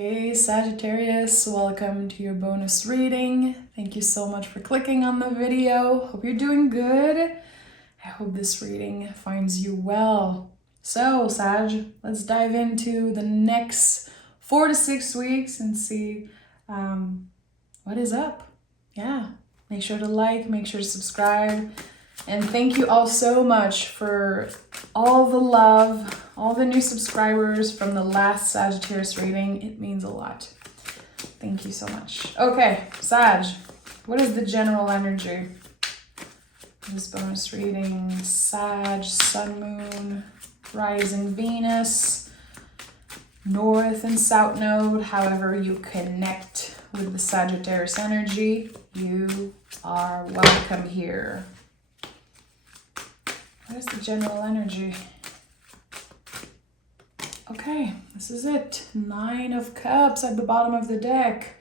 Hey Sagittarius, welcome to your bonus reading. Thank you so much for clicking on the video. Hope you're doing good. I hope this reading finds you well. So Sag, let's dive into the next 4 to 6 weeks and see what is up. Yeah, make sure to like, make sure to subscribe. And thank you all so much for all the love, all the new subscribers from the last Sagittarius reading. It means a lot. Thank you so much. Okay, Sag, what is the general energy? This bonus reading, Sag, Sun, Moon, Rising Venus, North and South Node. However you connect with the Sagittarius energy, you are welcome here. What is the general energy? Okay, this is it. 9 of Cups at the bottom of the deck.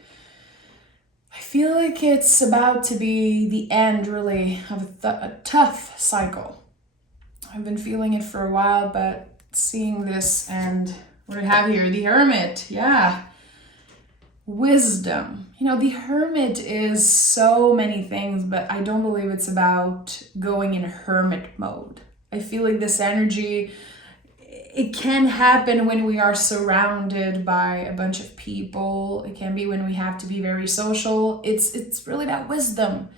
I feel like it's about to be the end, really, of a tough cycle. I've been feeling it for a while, but seeing this and what do we have here? The Hermit, yeah. Wisdom. You know, the Hermit is so many things, but I don't believe it's about going in hermit mode. I feel like this energy, it can happen when we are surrounded by a bunch of people. It can be when we have to be very social. It's really about wisdom.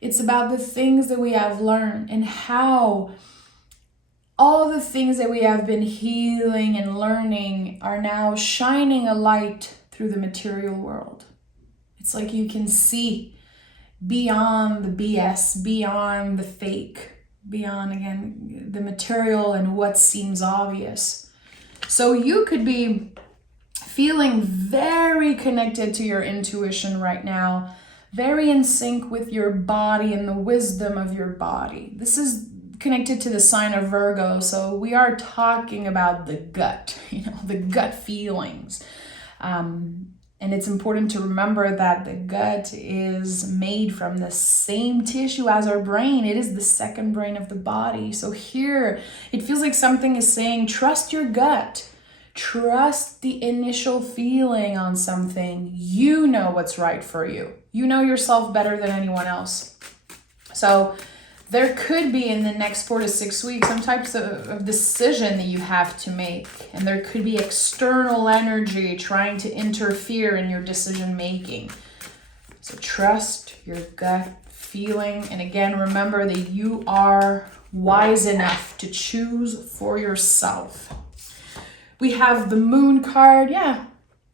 It's about the things that we have learned and how all the things that we have been healing and learning are now shining a light through the material world. It's like you can see beyond the BS, beyond the fake, beyond, again, the material and what seems obvious. So you could be feeling very connected to your intuition right now, very in sync with your body and the wisdom of your body. This is connected to the sign of Virgo, so we are talking about the gut, the gut feelings. And it's important to remember that the gut is made from the same tissue as our brain. It is the second brain of the body. So here, it feels like something is saying, trust your gut. Trust the initial feeling on something. You know what's right for you. You know yourself better than anyone else. So there could be in the next 4 to 6 weeks some types of decision that you have to make. And there could be external energy trying to interfere in your decision making. So trust your gut feeling. And again, remember that you are wise enough to choose for yourself. We have the Moon card. Yeah,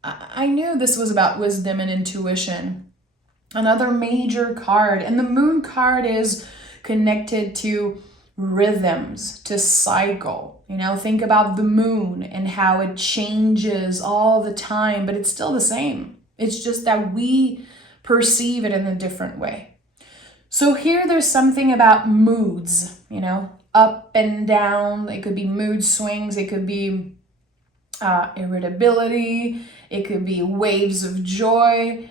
I knew this was about wisdom and intuition. Another major card. And the Moon card is connected to rhythms, to cycle. Think about the moon and how it changes all the time, but it's still the same. It's just that we perceive it in a different way. So here there's something about moods, up and down. It could be mood swings. It could be irritability. It could be waves of joy.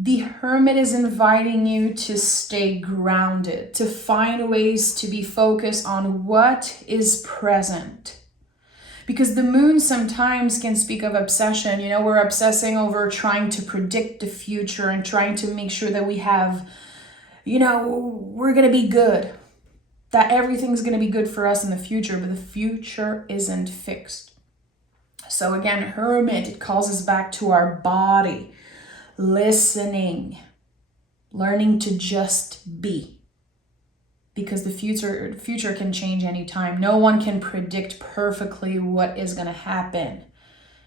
The Hermit is inviting you to stay grounded, to find ways to be focused on what is present. Because the moon sometimes can speak of obsession. We're obsessing over trying to predict the future and trying to make sure that we have, we're going to be good. That everything's going to be good for us in the future, but the future isn't fixed. So again, Hermit, it calls us back to our body. Listening, learning to just be, because the future can change anytime. No one can predict perfectly what is going to happen,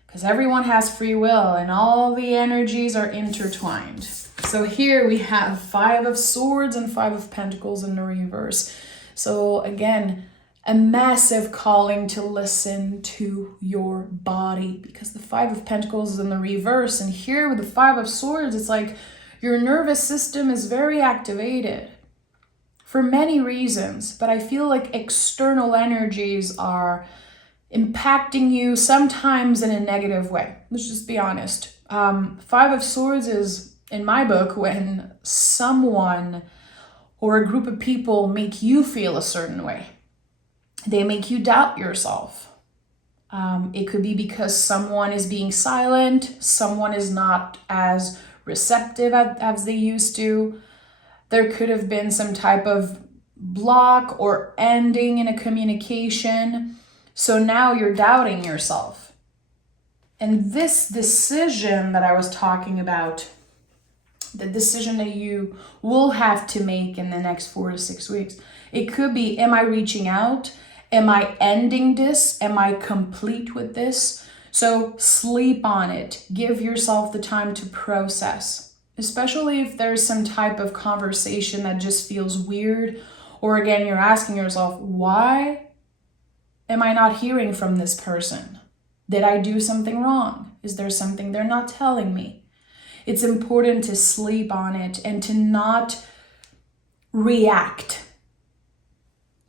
because everyone has free will and all the energies are intertwined. So here we have 5 of Swords and 5 of Pentacles in the reverse. So again, a massive calling to listen to your body, because the 5 of Pentacles is in the reverse. And here with the 5 of Swords, it's like your nervous system is very activated for many reasons, but I feel like external energies are impacting you sometimes in a negative way. Let's just be honest. 5 of Swords is, in my book, when someone or a group of people make you feel a certain way. They make you doubt yourself. It could be because someone is being silent, someone is not as receptive as they used to. There could have been some type of block or ending in a communication. So now you're doubting yourself. And this decision that I was talking about, the decision that you will have to make in the next 4 to 6 weeks, it could be, am I reaching out? Am I ending this? Am I complete with this? So sleep on it. Give yourself the time to process, especially if there's some type of conversation that just feels weird. Or again, you're asking yourself, why am I not hearing from this person? Did I do something wrong? Is there something they're not telling me? It's important to sleep on it and to not react.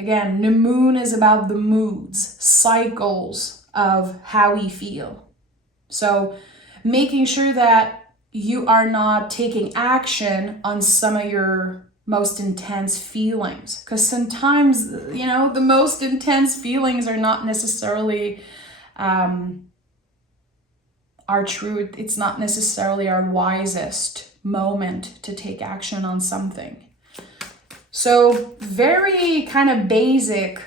Again, the moon is about the moods, cycles of how we feel. So making sure that you are not taking action on some of your most intense feelings. Because sometimes, the most intense feelings are not necessarily our truth. It's not necessarily our wisest moment to take action on something. So very kind of basic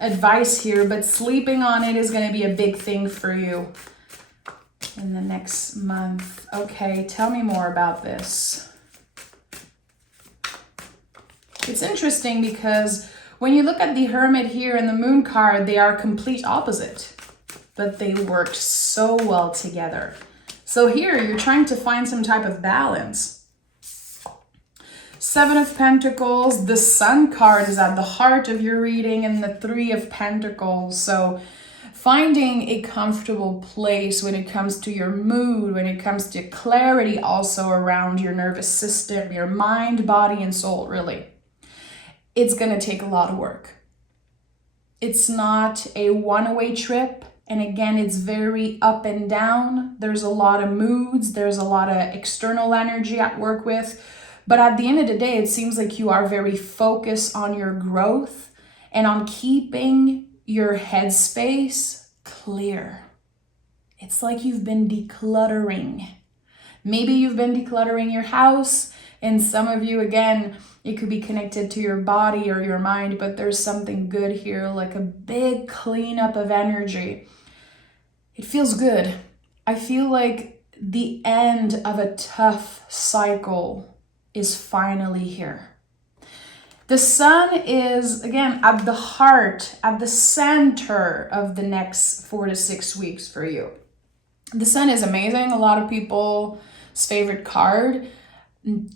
advice here, but sleeping on it is going to be a big thing for you in the next month. Okay, tell me more about this. It's interesting because when you look at the Hermit here and the Moon card, they are complete opposite, but they work so well together. So here you're trying to find some type of balance. 7 of Pentacles, the Sun card is at the heart of your reading, and the 3 of Pentacles. So finding a comfortable place when it comes to your mood, when it comes to clarity also around your nervous system, your mind, body, and soul, really. It's going to take a lot of work. It's not a one-way trip. And again, it's very up and down. There's a lot of moods. There's a lot of external energy at work with. But at the end of the day, it seems like you are very focused on your growth and on keeping your headspace clear. It's like you've been decluttering. Maybe you've been decluttering your house, and some of you, again, it could be connected to your body or your mind, but there's something good here, like a big cleanup of energy. It feels good. I feel like the end of a tough cycle is finally here. The Sun is, again, at the heart, at the center of the next 4 to 6 weeks for you. The Sun is amazing. A lot of people's favorite card.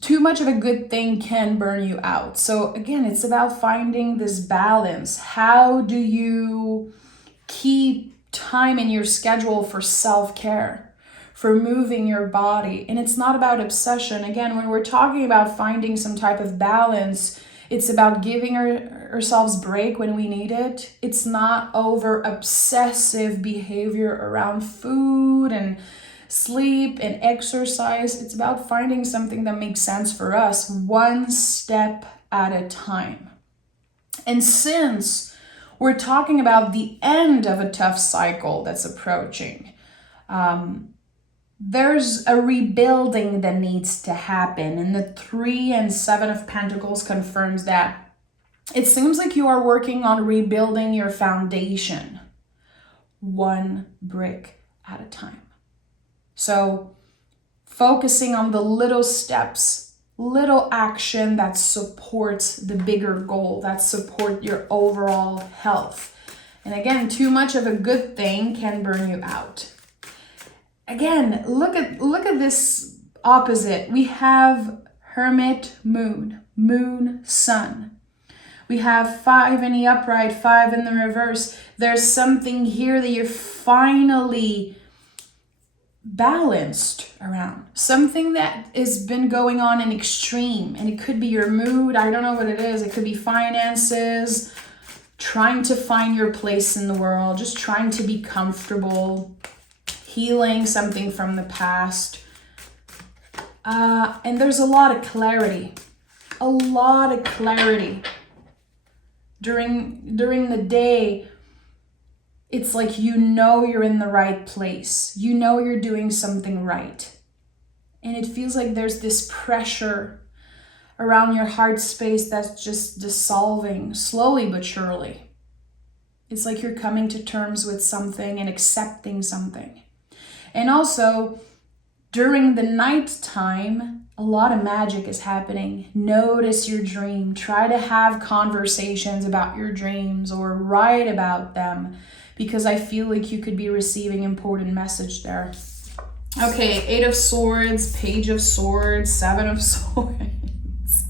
Too much of a good thing can burn you out. So again, it's about finding this balance. How do you keep time in your schedule for self-care, for moving your body? And it's not about obsession. Again, when we're talking about finding some type of balance, it's about giving ourselves break when we need it. It's not over obsessive behavior around food and sleep and exercise. It's about finding something that makes sense for us, one step at a time. And since we're talking about the end of a tough cycle that's approaching, there's a rebuilding that needs to happen. And the 3 and 7 of Pentacles confirms that. It seems like you are working on rebuilding your foundation, one brick at a time. So focusing on the little steps, little action that supports the bigger goal, that support your overall health. And again, too much of a good thing can burn you out. Again, look at this opposite. We have Hermit, Moon, Moon, Sun. We have 5 in the upright, 5 in the reverse. There's something here that you're finally balanced around. Something that has been going on in extreme. And it could be your mood. I don't know what it is. It could be finances, trying to find your place in the world, just trying to be comfortable, healing something from the past. And there's a lot of clarity. A lot of clarity. During the day, it's like you know you're in the right place. You know you're doing something right. And it feels like there's this pressure around your heart space that's just dissolving slowly but surely. It's like you're coming to terms with something and accepting something. And also, during the night time, a lot of magic is happening. Notice your dream. Try to have conversations about your dreams or write about them, because I feel like you could be receiving important message there. Okay, 8 of Swords, Page of Swords, 7 of Swords.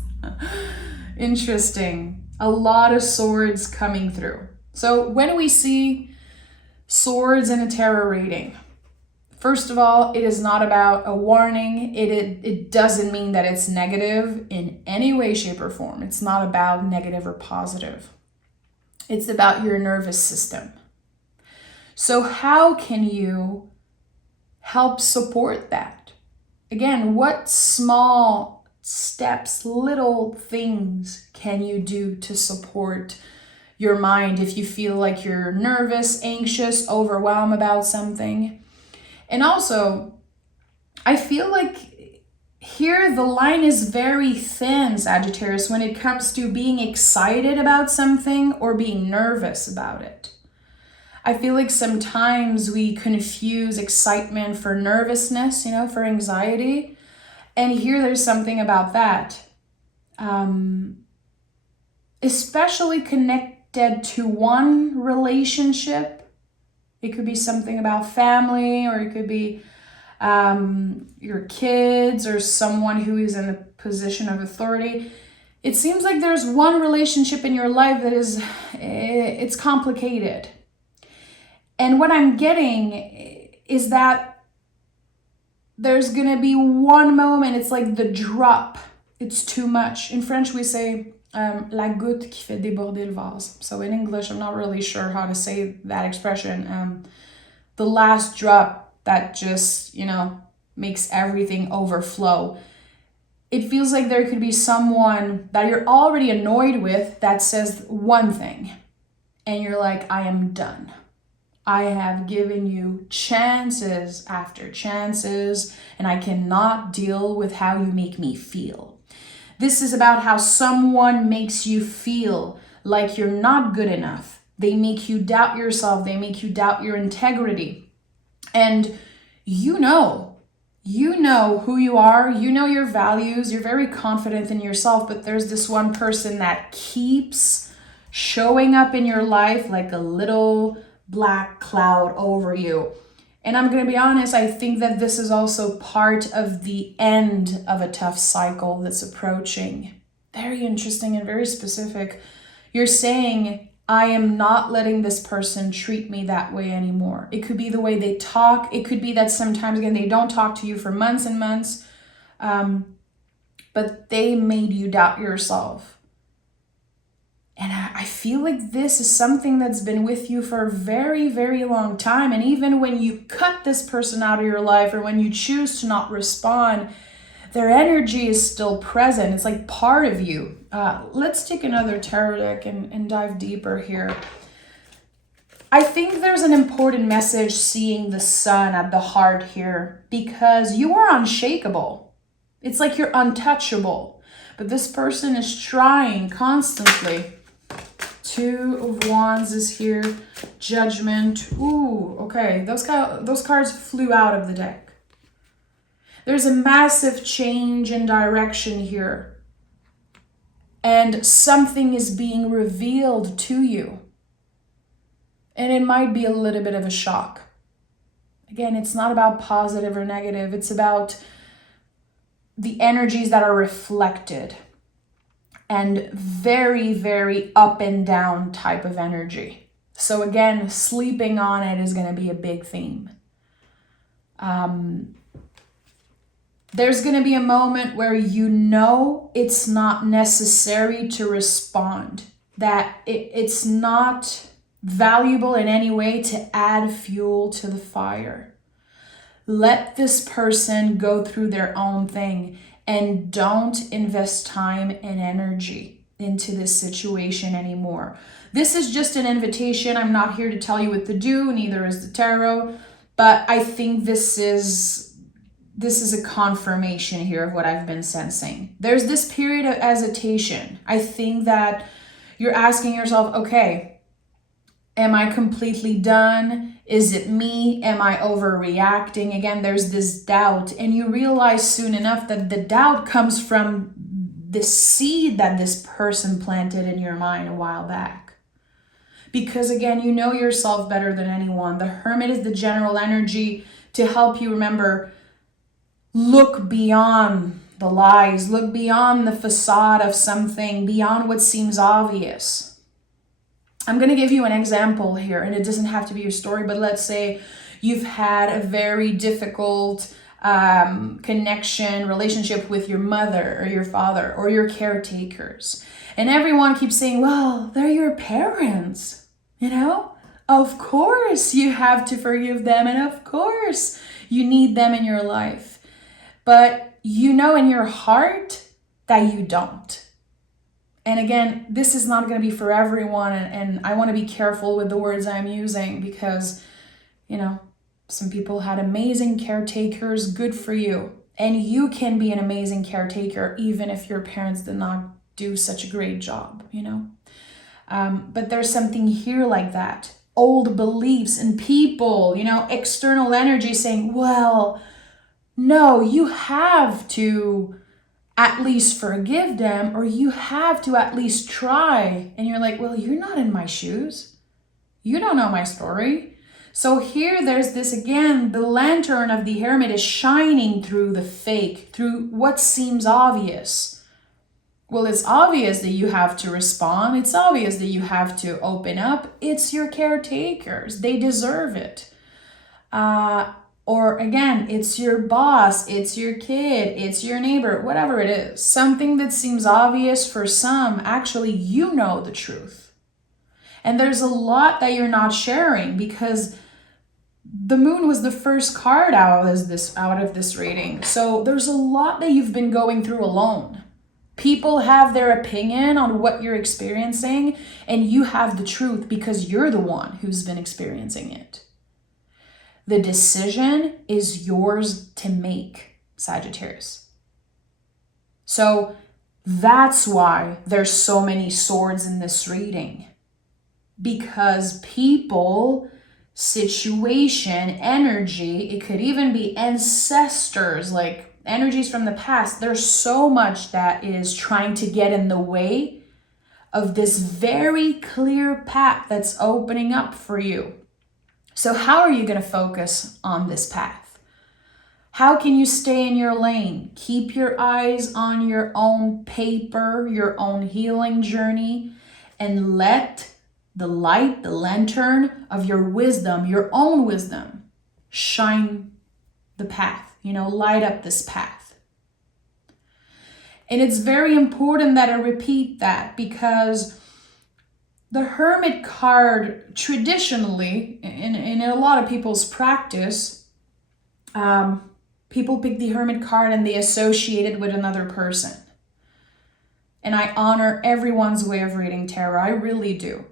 Interesting. A lot of swords coming through. So when we see swords in a tarot reading, first of all, it is not about a warning. It doesn't mean that it's negative in any way, shape, or form. It's not about negative or positive. It's about your nervous system. So how can you help support that? Again, what small steps, little things can you do to support your mind if you feel like you're nervous, anxious, overwhelmed about something? And also, I feel like here the line is very thin, Sagittarius, when it comes to being excited about something or being nervous about it. I feel like sometimes we confuse excitement for nervousness, for anxiety. And here there's something about that. Especially connected to one relationship. It could be something about family, or it could be your kids or someone who is in a position of authority. It seems like there's one relationship in your life that it's complicated. And what I'm getting is that there's going to be one moment, it's like the drop. It's too much. In French, we say la goutte qui fait déborder le vase. So in English, I'm not really sure how to say that expression. The last drop that just, makes everything overflow. It feels like there could be someone that you're already annoyed with that says one thing. And you're like, I am done. I have given you chances after chances, and I cannot deal with how you make me feel. This is about how someone makes you feel like you're not good enough. They make you doubt yourself. They make you doubt your integrity. And you know who you are. You know your values. You're very confident in yourself, but there's this one person that keeps showing up in your life like a little black cloud over you. And I'm going to be honest, I think that this is also part of the end of a tough cycle that's approaching. Very interesting and very specific. You're saying, I am not letting this person treat me that way anymore. It could be the way they talk. It could be that sometimes, again, they don't talk to you for months and months, but they made you doubt yourself. And I feel like this is something that's been with you for a very, very long time. And even when you cut this person out of your life, or when you choose to not respond, their energy is still present. It's like part of you. Let's take another tarot deck and dive deeper here. I think there's an important message seeing the sun at the heart here, because you are unshakable. It's like you're untouchable. But this person is trying constantly. 2 of Wands is here. Judgment. Ooh, okay. Those cards flew out of the deck. There's a massive change in direction here. And something is being revealed to you. And it might be a little bit of a shock. Again, it's not about positive or negative. It's about the energies that are reflected. And very, very up and down type of energy. So again, sleeping on it is going to be a big theme. There's going to be a moment where it's not necessary to respond. That it's not valuable in any way to add fuel to the fire. Let this person go through their own thing. And don't invest time and energy. into this situation anymore. This is just an invitation. I'm not here to tell you what to do, neither is the tarot, but I think this is a confirmation here of what I've been sensing. There's this period of hesitation. I think that you're asking yourself, okay, am I completely done? Is it me? Am I overreacting? Again, there's this doubt, and you realize soon enough that the doubt comes from the seed that this person planted in your mind a while back. Because again, you know yourself better than anyone. The Hermit is the general energy to help you remember, look beyond the lies, look beyond the facade of something, beyond what seems obvious. I'm going to give you an example here, and it doesn't have to be your story, but let's say you've had a very difficult connection, relationship with your mother or your father or your caretakers. And everyone keeps saying, well, they're your parents, you know? Of course you have to forgive them, and of course you need them in your life. But you know in your heart that you don't. And again, this is not going to be for everyone, and I want to be careful with the words I'm using because, you know, some people had amazing caretakers, good for you. And you can be an amazing caretaker even if your parents did not do such a great job, you know. But there's something here like that. Old beliefs and people, you know, external energy saying, well, no, you have to at least forgive them, or you have to at least try. And you're like, well, you're not in my shoes. You don't know my story. So here there's this again, the lantern of the Hermit is shining through the fake, through what seems obvious. Well, it's obvious that you have to respond. It's obvious that you have to open up. It's your caretakers. They deserve it. Or again, it's your boss, it's your kid, it's your neighbor, whatever it is. Something that seems obvious for some, actually, you know the truth. And there's a lot that you're not sharing because the moon was the first card out of this reading. So there's a lot that you've been going through alone. People have their opinion on what you're experiencing, and you have the truth because you're the one who's been experiencing it. The decision is yours to make, Sagittarius. So that's why there's so many swords in this reading. Because people, situation, energy, it could even be ancestors, like energies from the past. There's so much that is trying to get in the way of this very clear path that's opening up for you. So how are you going to focus on this path? How can you stay in your lane? Keep your eyes on your own paper, your own healing journey, and let the light, the lantern of your wisdom, your own wisdom, shine the path, you know, light up this path. And it's very important that I repeat that because the Hermit card, traditionally, in a lot of people's practice, people pick the Hermit card and they associate it with another person. And I honor everyone's way of reading tarot. I really do.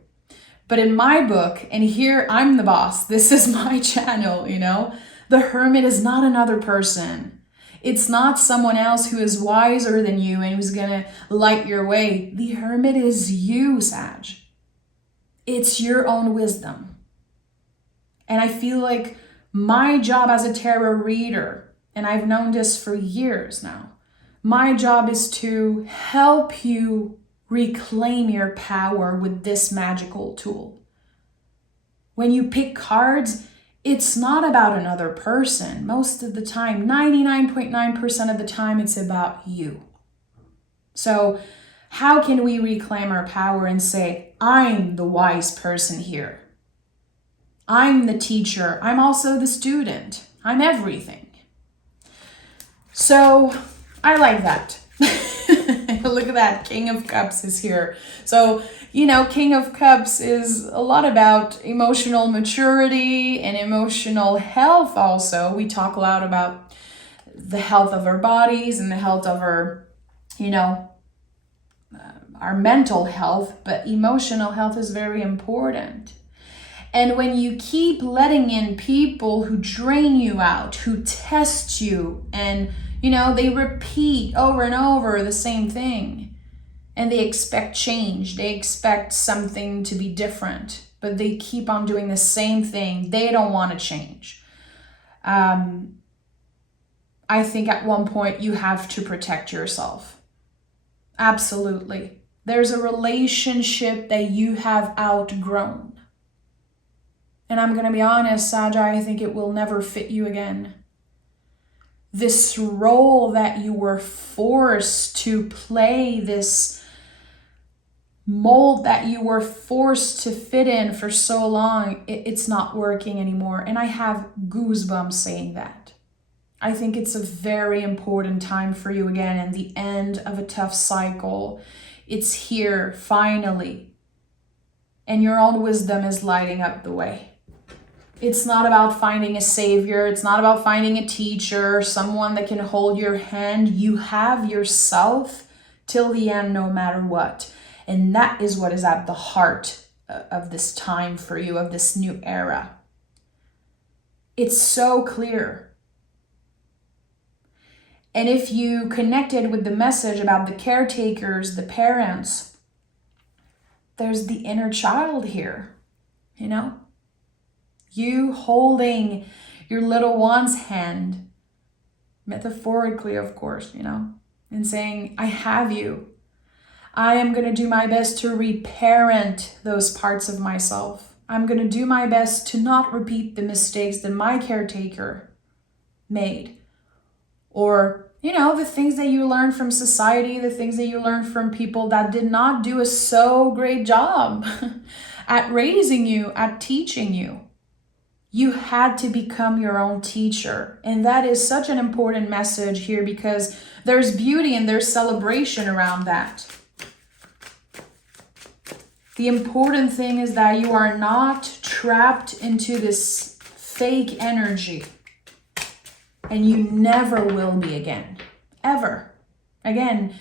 But in my book, and here I'm the boss, this is my channel, you know, the Hermit is not another person. It's not someone else who is wiser than you and who's going to light your way. The Hermit is you, Sag. It's your own wisdom. And I feel like my job as a tarot reader, and I've known this for years now, my job is to help you reclaim your power with this magical tool. When you pick cards, it's not about another person. Most of the time, 99.9% of the time, it's about you. So how can we reclaim our power and say, I'm the wise person here. I'm the teacher. I'm also the student. I'm everything. So I like that. Look at that. King of Cups is here. So, you know, King of Cups is a lot about emotional maturity and emotional health also. We talk a lot about the health of our bodies and the health of our, you know, our mental health, but emotional health is very important. And when you keep letting in people who drain you out, who test you, and they repeat over and over the same thing, and they expect change, they expect something to be different, but they keep on doing the same thing. They don't want to change. I think at one point you have to protect yourself. Absolutely. There's a relationship that you have outgrown. And I'm going to be honest, Sagi, I think it will never fit you again. This role that you were forced to play, this mold that you were forced to fit in for so long, it's not working anymore. And I have goosebumps saying that. I think it's a very important time for you again, and the end of a tough cycle. It's here, finally. And your own wisdom is lighting up the way. It's not about finding a savior. It's not about finding a teacher, someone that can hold your hand. You have yourself till the end, no matter what. And that is what is at the heart of this time for you, of this new era. It's so clear. And if you connected with the message about the caretakers, the parents, there's the inner child here, You holding your little one's hand, metaphorically, of course, and saying, I have you. I am going to do my best to reparent those parts of myself. I'm going to do my best to not repeat the mistakes that my caretaker made. Or, the things that you learn from society, the things that you learn from people that did not do a so great job at raising you, at teaching you. You had to become your own teacher. And that is such an important message here because there's beauty and there's celebration around that. The important thing is that you are not trapped into this fake energy. And you never will be again. Ever. Again,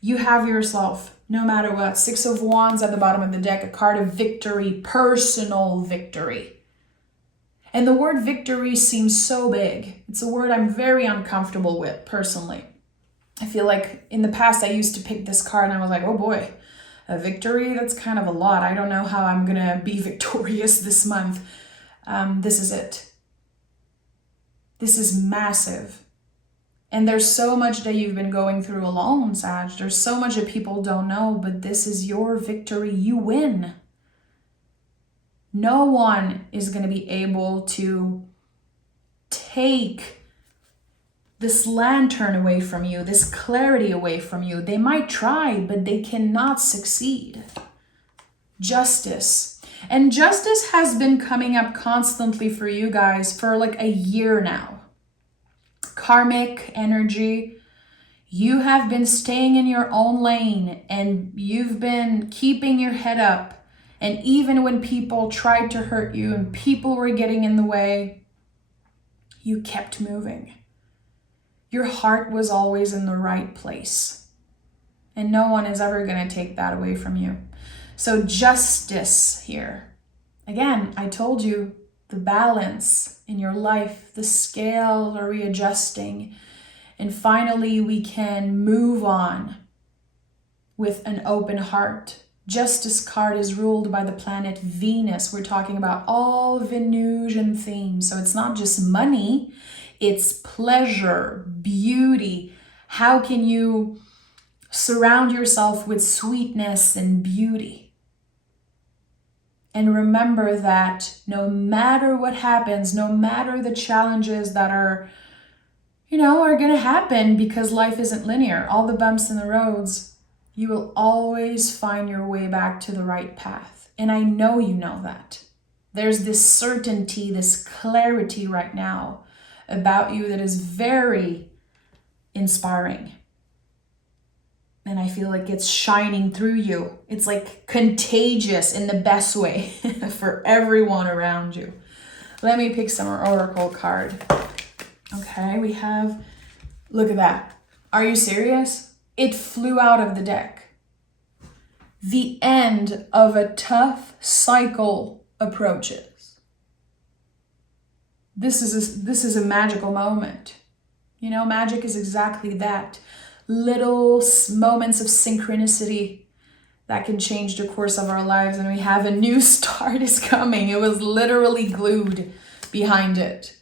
you have yourself, no matter what. 6 of Wands at the bottom of the deck, a card of victory, personal victory. And the word victory seems so big. It's a word I'm very uncomfortable with, personally. I feel like in the past I used to pick this card and I was like, oh boy, a victory? That's kind of a lot. I don't know how I'm going to be victorious this month. This is it. This is massive. And there's so much that you've been going through alone, Sag. There's so much that people don't know, but this is your victory. You win. No one is going to be able to take this lantern away from you, this clarity away from you. They might try, but they cannot succeed. Justice. And justice has been coming up constantly for you guys for like a year now. Karmic energy. You have been staying in your own lane and you've been keeping your head up. And even when people tried to hurt you and people were getting in the way, you kept moving. Your heart was always in the right place. And no one is ever going to take that away from you. So justice here. Again, I told you the balance in your life, the scales are readjusting. And finally, we can move on with an open heart. Justice card is ruled by the planet Venus. We're talking about all Venusian themes. So it's not just money, it's pleasure, beauty. How can you surround yourself with sweetness and beauty? And remember that no matter what happens, no matter the challenges that are going to happen because life isn't linear, all the bumps in the roads, you will always find your way back to the right path. And I know you know that. There's this certainty, this clarity right now about you that is very inspiring. And I feel like it's shining through you. It's like contagious in the best way for everyone around you. Let me pick some oracle card. Okay, we have, look at that. Are you serious? It flew out of the deck. the end of a tough cycle approaches. This is a magical moment. You know, magic is exactly that. Little moments of synchronicity that can change the course of our lives, and we have a new start is coming. It was literally glued behind it.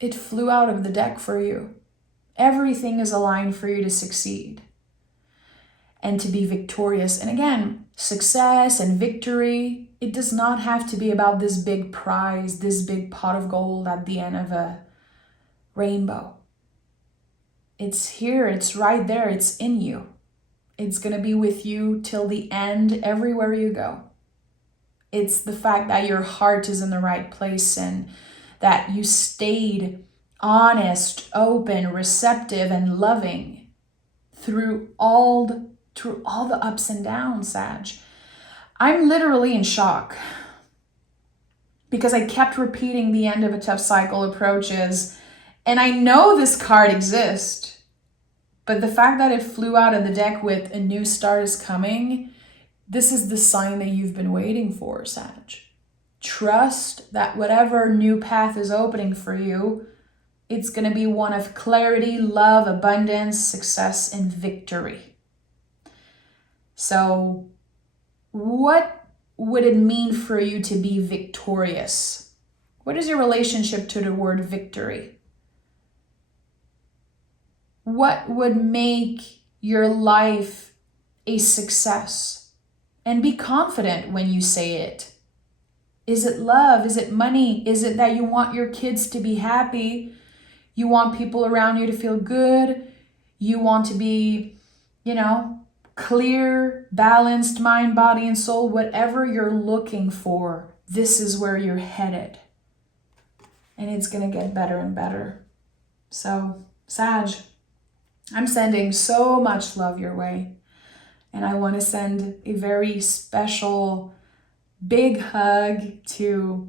It flew out of the deck for you. Everything is aligned for you to succeed and to be victorious. And again, success and victory, it does not have to be about this big prize, this big pot of gold at the end of a rainbow. It's here, it's right there, it's in you. It's going to be with you till the end, everywhere you go. It's the fact that your heart is in the right place and that you stayed honest, open, receptive, and loving through all the ups and downs, Sag. I'm literally in shock because I kept repeating the end of a tough cycle approaches, and I know this card exists, but the fact that it flew out of the deck with a new start is coming, this is the sign that you've been waiting for, Sag. Trust that whatever new path is opening for you, it's going to be one of clarity, love, abundance, success, and victory. So, what would it mean for you to be victorious? What is your relationship to the word victory? What would make your life a success? And be confident when you say it. Is it love? Is it money? Is it that you want your kids to be happy? You want people around you to feel good? You want to be, clear, balanced mind, body, and soul? Whatever you're looking for, this is where you're headed. And it's going to get better and better. So, Sag, I'm sending so much love your way. And I want to send a very special, big hug to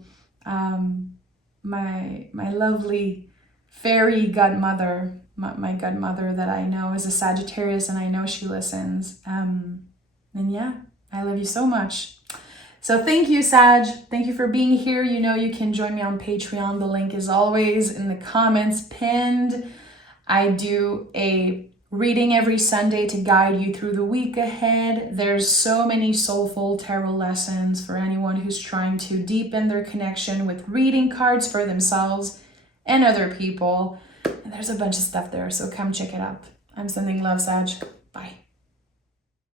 my lovely fairy godmother, my godmother that I know is a Sagittarius, and I know she listens. And yeah, I love you so much. So thank you, Sag. Thank you for being here. You know you can join me on Patreon. The link is always in the comments pinned. I do a reading every Sunday to guide you through the week ahead. There's so many soulful tarot lessons for anyone who's trying to deepen their connection with reading cards for themselves and other people. And there's a bunch of stuff there, so come check it out. I'm sending love, Sag. Bye.